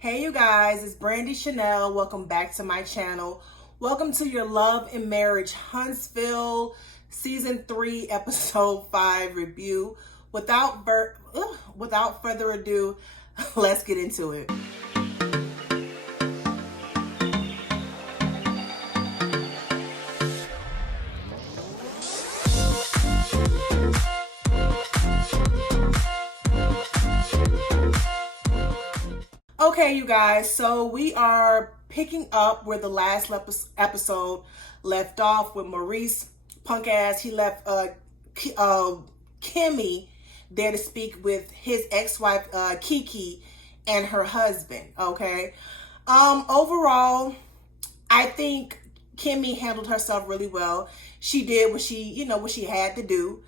Hey you guys, it's Brandy Chanel. Welcome back to my channel. Welcome to your Love and Marriage Huntsville Season 3, Episode 5 review. Without further ado, let's get into it. Okay, you guys, so we are picking up where the last episode left off with Maurice, punk ass. He left Kimmy there to speak with his ex-wife, Kiki, and her husband, okay? Overall, I think Kimmy handled herself really well. She did what she had to do.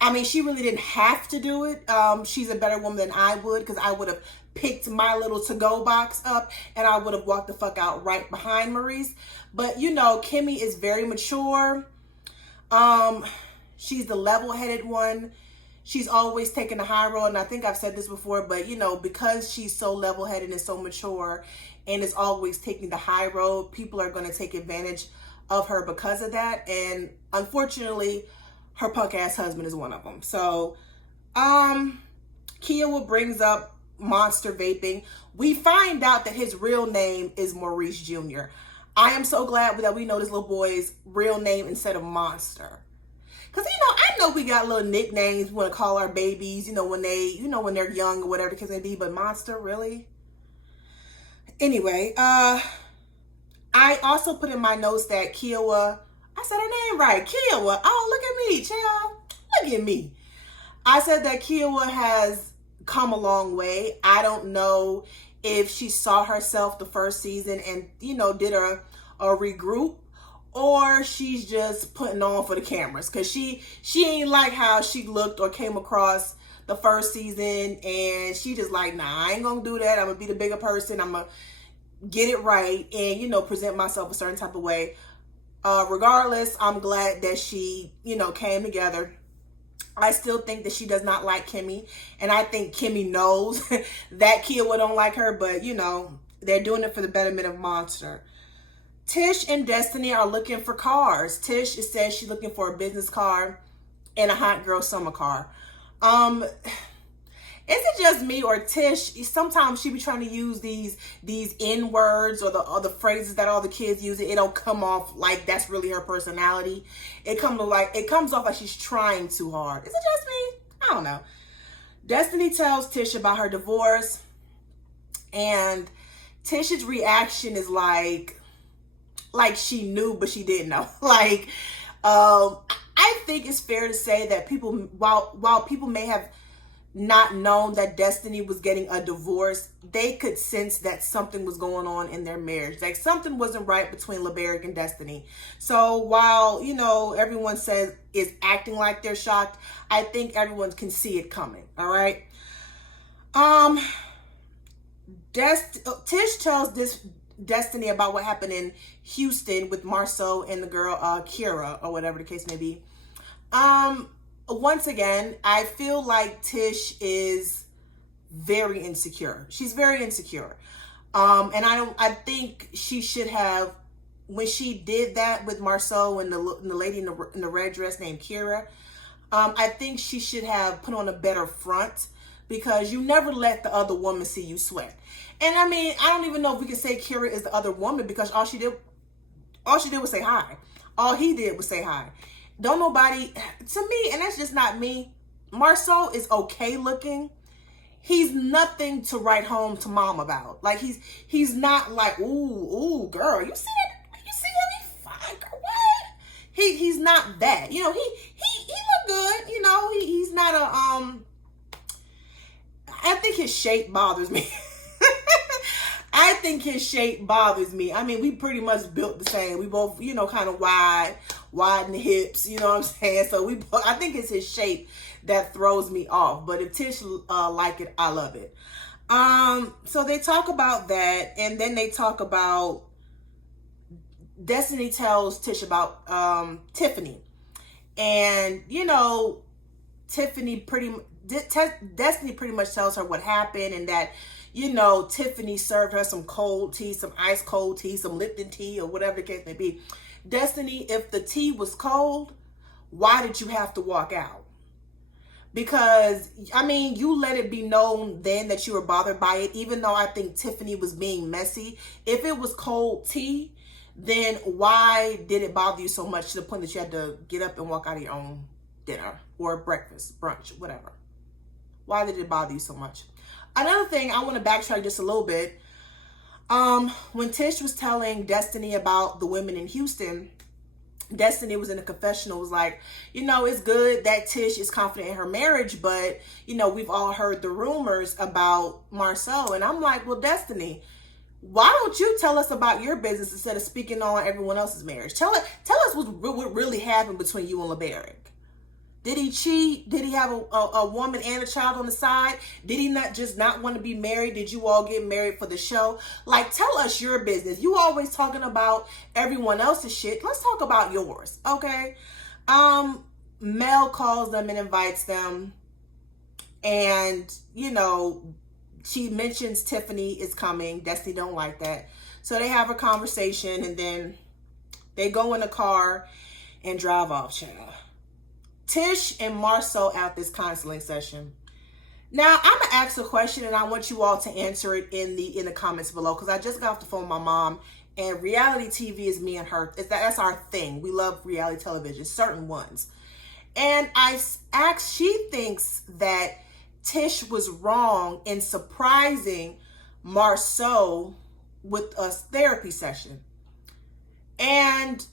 I mean, she really didn't have to do it. She's a better woman than I would, because I would have picked my little to-go box up and I would have walked the fuck out right behind Maurice. But, Kimmy is very mature. She's the level-headed one. She's always taking the high road, and I think I've said this before, but, because she's so level-headed and so mature and is always taking the high road, people are going to take advantage of her because of that. And unfortunately, her punk ass husband is one of them. So, Kiowa brings up Monster vaping. We find out that his real name is Maurice Jr. I am so glad that we know this little boy's real name instead of Monster. Cause I know we got little nicknames we want to call our babies, when they're young or whatever the case may be, but Monster, really? Anyway, I also put in my notes that Kiowa, I said her name right, Kiowa. Oh, look at me, child. Look at me. I said that Kiowa has come a long way. I don't know if she saw herself the first season and, did a regroup, or she's just putting on for the cameras. Because she ain't like how she looked or came across the first season, and she just like, nah, I ain't gonna do that. I'm gonna be the bigger person. I'm gonna get it right and, present myself a certain type of way. Regardless, I'm glad that she, came together. I still think that she does not like Kimmy, and I think Kimmy knows that Kiowa don't like her, but, they're doing it for the betterment of Monster. Tish and Destiny are looking for cars. Tish says she's looking for a business car and a hot girl summer car. Is it just me, or Tish, sometimes she be trying to use these N words or the phrases that all the kids use, it don't come off like that's really her personality. It comes off like she's trying too hard. Is it just me? I don't know. Destiny tells Tish about her divorce, and Tish's reaction is like she knew but she didn't know. I think it's fair to say that people, while people may have not known that Destiny was getting a divorce, they could sense that something was going on in their marriage. Like something wasn't right between LeBerick and Destiny. So while, everyone says is acting like they're shocked, I think everyone can see it coming. All right. Tish tells Destiny about what happened in Houston with Marceau and the girl, Kira, or whatever the case may be. Once again, I feel like Tish is very insecure. She's very insecure. And I think she should have, when she did that with Marceau and the lady in the red dress named Kira, I think she should have put on a better front, because you never let the other woman see you sweat. And I mean, I don't even know if we can say Kira is the other woman, because all she did was say hi. All he did was say hi. Don't nobody, to me, and that's just not me, Marceau is okay looking. He's nothing to write home to mom about. Like he's not like, ooh, girl, you see that? You see that? He's fine, girl. What? He's not that. He look good. He's not I think his shape bothers me. I think his shape bothers me. I mean, we pretty much built the same. We both, kind of wide in the hips, you know what I'm saying? So I think it's his shape that throws me off. But if Tish like it, I love it. So they talk about that, and then they talk about, Destiny tells Tish about Tiffany. And, Destiny pretty much tells her what happened, and that, Tiffany served her some cold tea, some ice cold tea, some Lipton tea, or whatever the case may be. Destiny, if the tea was cold, why did you have to walk out? Because, you let it be known then that you were bothered by it, even though I think Tiffany was being messy. If it was cold tea, then why did it bother you so much to the point that you had to get up and walk out of your own dinner or breakfast, brunch, whatever? Why did it bother you so much? Another thing, I want to backtrack just a little bit. When Tish was telling Destiny about the women in Houston, Destiny was in a confessional, was like, it's good that Tish is confident in her marriage, but, we've all heard the rumors about Marcel. And I'm like, well, Destiny, why don't you tell us about your business instead of speaking on everyone else's marriage? Tell us what really happened between you and LeBaric. Did he cheat? Did he have a woman and a child on the side? Did he not want to be married? Did you all get married for the show? Like, tell us your business. You always talking about everyone else's shit. Let's talk about yours, okay? Mel calls them and invites them. And, she mentions Tiffany is coming. Destiny don't like that. So they have a conversation and then they go in the car and drive off, child. Tish and Marcel at this counseling session. Now, I'm going to ask a question and I want you all to answer it in the comments below, because I just got off the phone with my mom, and reality TV is me and her. That's our thing. We love reality television, certain ones. And I asked, she thinks that Tish was wrong in surprising Marcel with a therapy session. And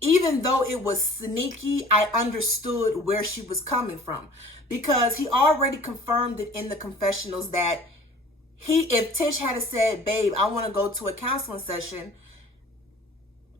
even though it was sneaky, I understood where she was coming from, because he already confirmed it in the confessionals that if Tish had said, babe, I want to go to a counseling session,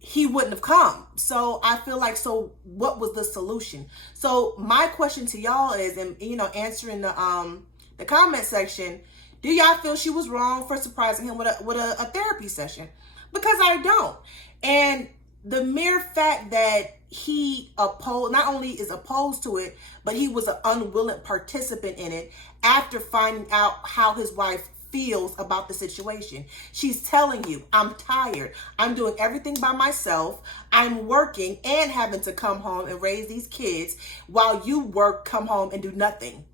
he wouldn't have come. So I feel like, so what was the solution? So my question to y'all is, and answering the comment section, do y'all feel she was wrong for surprising him with a therapy session? Because I don't. And the mere fact that he not only is opposed to it, but he was an unwilling participant in it after finding out how his wife feels about the situation. She's telling you, I'm tired. I'm doing everything by myself. I'm working and having to come home and raise these kids while you work, come home and do nothing.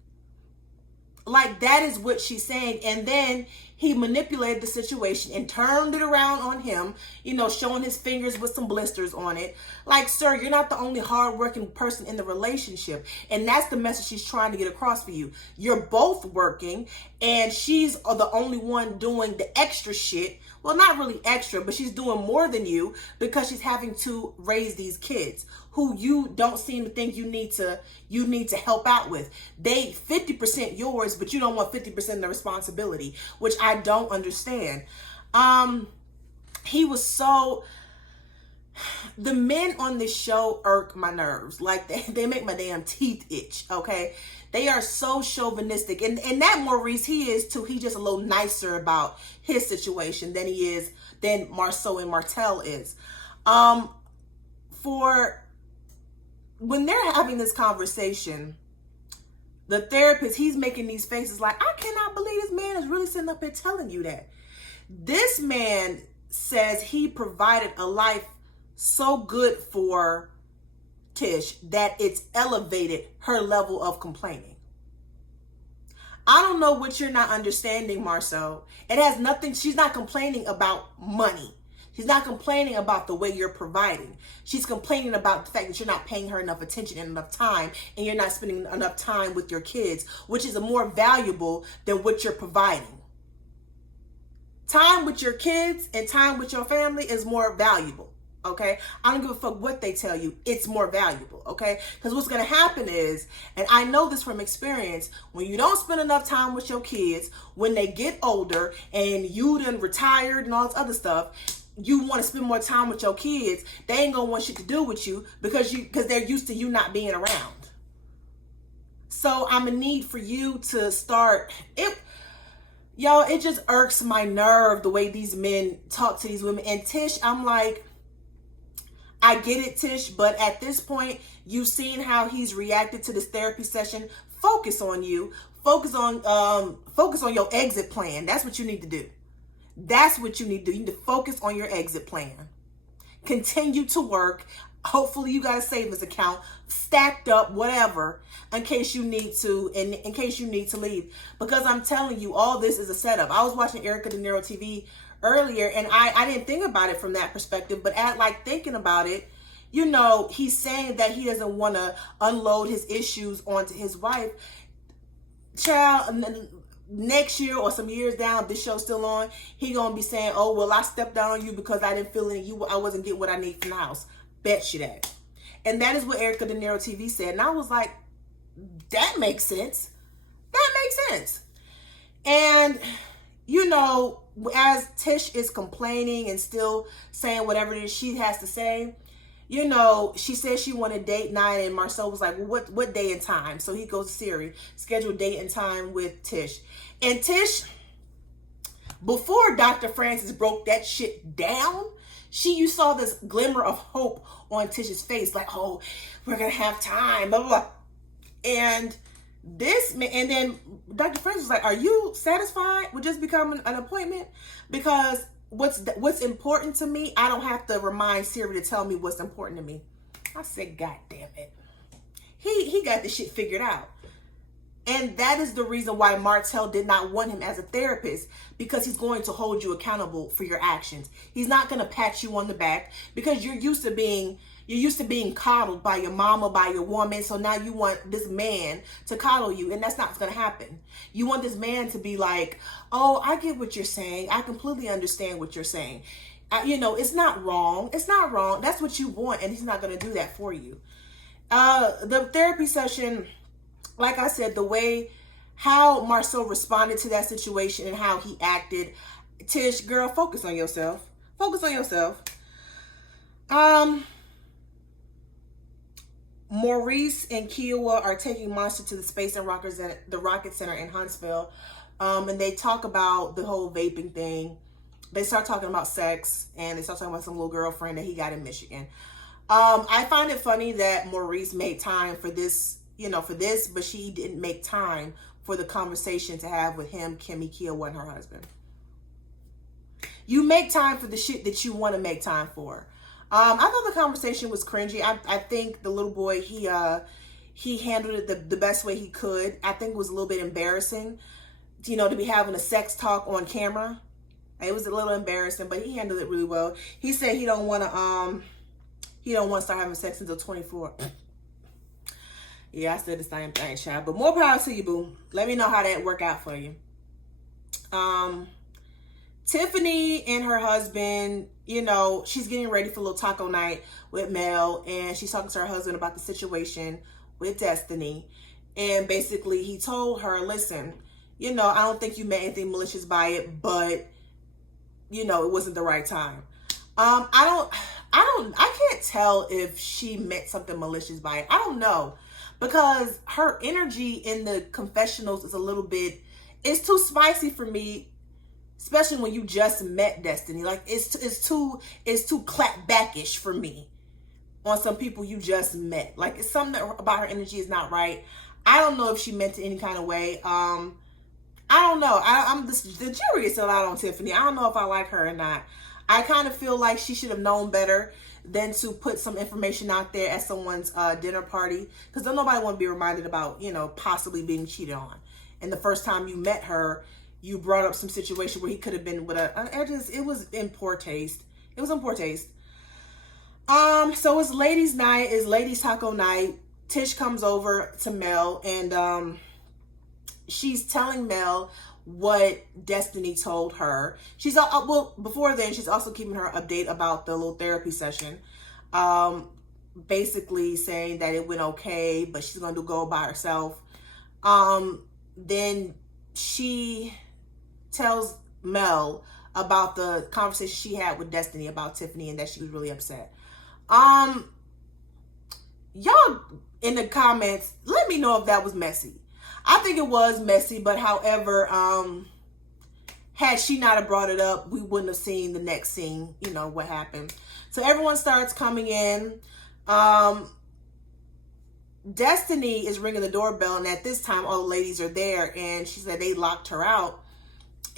Like, that is what she's saying. And then he manipulated the situation and turned it around on him, showing his fingers with some blisters on it. Like, sir, you're not the only hardworking person in the relationship. And that's the message she's trying to get across for you. You're both working, and she's the only one doing the extra shit. Well, not really extra, but she's doing more than you because she's having to raise these kids who you don't seem to think you need to help out with. They 50% yours, but you don't want 50% of the responsibility, which I don't understand. He was so... The men on this show irk my nerves. Like, they make my damn teeth itch, okay? They are so chauvinistic. And that Maurice, he is too. He's just a little nicer about his situation than Marceau and Martel is. When they're having this conversation, the therapist, he's making these faces like, I cannot believe this man is really sitting up here telling you that. This man says he provided a life so good for Tish that it's elevated her level of complaining. I don't know what you're not understanding, Marceau. It has nothing, she's not complaining about money. She's not complaining about the way you're providing. She's complaining about the fact that you're not paying her enough attention and enough time, and you're not spending enough time with your kids, which is more valuable than what you're providing. Time with your kids and time with your family is more valuable. Okay, I don't give a fuck what they tell you. It's more valuable. Okay, because what's going to happen is, and I know this from experience, when you don't spend enough time with your kids, when they get older and you done retired and all this other stuff, you want to spend more time with your kids. They ain't gonna want shit to do with you because they're used to you not being around. So I'm gonna need for you to start it. Y'all, it just irks my nerve the way these men talk to these women. And Tish, I'm like, I get it, Tish, but at this point, you've seen how he's reacted to this therapy session. Focus on you. Focus on your exit plan. That's what you need to do. That's what you need to do. You need to focus on your exit plan. Continue to work. Hopefully you got a savings account stacked up, whatever, in case you need to, in case you need to leave. Because I'm telling you, all this is a setup. I was watching Erica De Niro TV earlier, and I didn't think about it from that perspective, but thinking about it, you know, he's saying that he doesn't want to unload his issues onto his wife. Child, next year or some years down, if this show's still on, he gonna be saying, oh, well, I stepped down on you because I didn't feel I wasn't getting what I need from the house. Bet you that. And that is what Erica De Niro TV said. And I was like, that makes sense. That makes sense. And, you know, as Tish is complaining and still saying whatever it is she has to say, you know, she said she wanted date night, and Marcel was like, well, what day and time? So he goes to Siri, schedule date and time with Tish. And Tish, before Dr. Francis broke that shit down, you saw this glimmer of hope on Tish's face, like, oh, we're gonna have time, blah, blah, blah. And then Dr. Francis was like, are you satisfied with just becoming an appointment? Because what's important to me, I don't have to remind Siri to tell me what's important to me. I said, God damn it. He got this shit figured out. And that is the reason why Martell did not want him as a therapist, because he's going to hold you accountable for your actions. He's not going to pat you on the back, because you're used to being coddled by your mama, by your woman. So now you want this man to coddle you, and that's not going to happen. You want this man to be like, oh, I get what you're saying. I completely understand what you're saying. You know, it's not wrong. It's not wrong. That's what you want, and he's not going to do that for you. The therapy session, like I said, how Marcel responded to that situation and how he acted. Tish, girl, focus on yourself. Focus on yourself. Maurice and Kiowa are taking Monster to the Space and the Rocket Center in Huntsville. And they talk about the whole vaping thing. They start talking about sex, and they start talking about some little girlfriend that he got in Michigan. I find it funny that Maurice made time for this, but she didn't make time for the conversation to have with him, Kimmy, Kiowa, and her husband. You make time for the shit that you want to make time for. I thought the conversation was cringy. I think the little boy, he handled it the best way he could. I think it was a little bit embarrassing, to be having a sex talk on camera. It was a little embarrassing, but he handled it really well. He said he don't want to start having sex until 24. Yeah, I said the same thing, child. But more power to you, boo. Let me know how that work out for you. Tiffany and her husband, she's getting ready for a little taco night with Mel, and she's talking to her husband about the situation with Destiny. And basically he told her, listen, I don't think you meant anything malicious by it, but it wasn't the right time. I can't tell if she meant something malicious by it. I don't know, because her energy in the confessionals is it's too spicy for me, especially when you just met Destiny. Like it's too clapbackish for me on some people you just met. Like it's something about her energy is not right. I don't know if she meant it any kind of way. I don't know. I'm the jury is still out on Tiffany. I don't know if I like her or not. I kind of feel like she should have known better than to put some information out there at someone's dinner party, because don't nobody want to be reminded about, possibly being cheated on. And the first time you met her, you brought up some situation where he could have been with it was in poor taste. It was in poor taste. So it's ladies' night, it's ladies' taco night. Tish comes over to Mel, and she's telling Mel what Destiny told her. She's before then, she's also keeping her update about the little therapy session. Basically saying that it went okay, but she's going to go by herself. Then she tells Mel about the conversation she had with Destiny about Tiffany, and that she was really upset. Y'all in the comments, let me know if that was messy. I think it was messy, but however, had she not have brought it up, we wouldn't have seen the next scene, what happened. So everyone starts coming in. Destiny is ringing the doorbell, and at this time all the ladies are there, and she said they locked her out.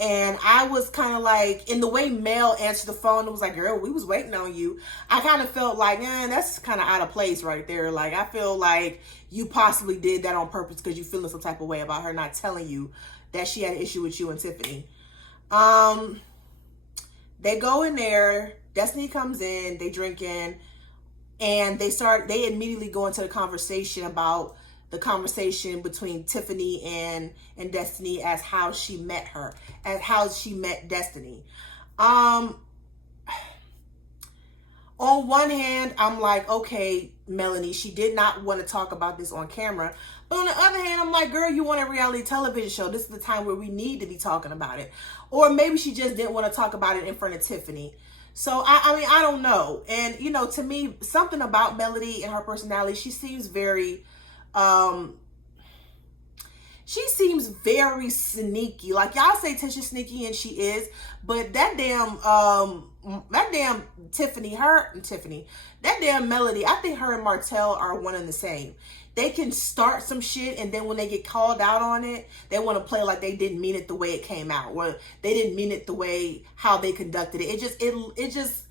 And I was kind of like, in the way Mel answered the phone, it was like, girl, we was waiting on you. I kind of felt like, that's kind of out of place right there. Like, I feel like you possibly did that on purpose because you feeling some type of way about her not telling you that she had an issue with you and Tiffany. They go in there, Destiny comes in, they drink in, and they immediately go into the conversation about the conversation between Tiffany and Destiny as how she met her, as how she met Destiny. On one hand, I'm like, okay, Melanie, she did not want to talk about this on camera. But on the other hand, I'm like, girl, you want a reality television show. This is the time where we need to be talking about it. Or maybe she just didn't want to talk about it in front of Tiffany. So, I mean, I don't know. And, to me, something about Melody and her personality, she seems very sneaky. Like, y'all say Tisha's sneaky, and she is, but that damn Tiffany, that damn Melody, I think her and Martell are one and the same. They can start some shit, and then when they get called out on it, they want to play like they didn't mean it the way it came out, or they didn't mean it the way how they conducted it. It just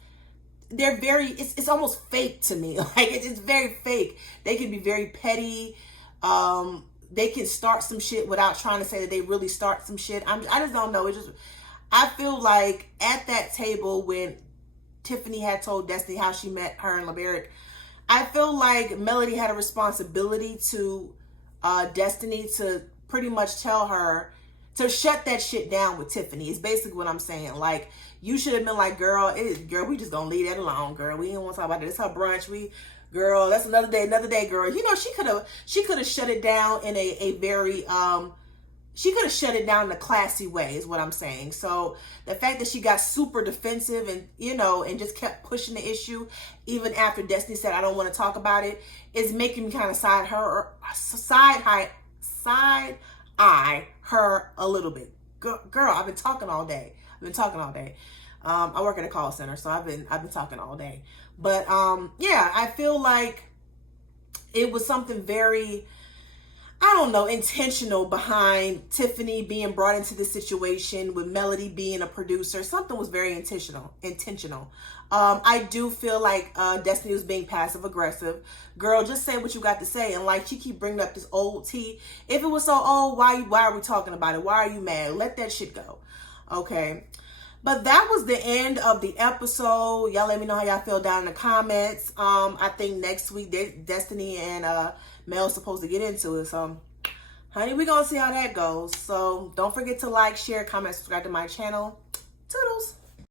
they're very, it's almost fake to me. Like, it's very fake. They can be very petty. They can start some shit without trying to say that they really start some shit. I just don't know. I feel like at that table when Tiffany had told Destiny how she met her and LeBerick, I feel like Melody had a responsibility to Destiny to pretty much tell her to shut that shit down with Tiffany. It's basically what I'm saying. Like, you should have been like, girl, we just gonna leave that alone, girl. We don't want to talk about it. It's her brunch. Girl, that's another day, girl. She could have shut it down in a very she could have shut it down in a classy way, is what I'm saying. So the fact that she got super defensive and, and just kept pushing the issue, even after Destiny said, I don't want to talk about it, is making me kind of side eye her a little bit. Girl, I've been talking all day. I work at a call center, so I've been talking all day. But yeah, I feel like it was something very, I don't know, intentional behind Tiffany being brought into this situation with Melody being a producer. Something was very intentional. I do feel like Destiny was being passive aggressive. Girl, just say what you got to say. And like, she keep bringing up this old tea. If it was so old, why are we talking about it? Why are you mad? Let that shit go. Okay. But that was the end of the episode. Y'all let me know how y'all feel down in the comments. I think next week Destiny and Mel's supposed to get into it. So, honey, we're going to see how that goes. So, don't forget to like, share, comment, subscribe to my channel.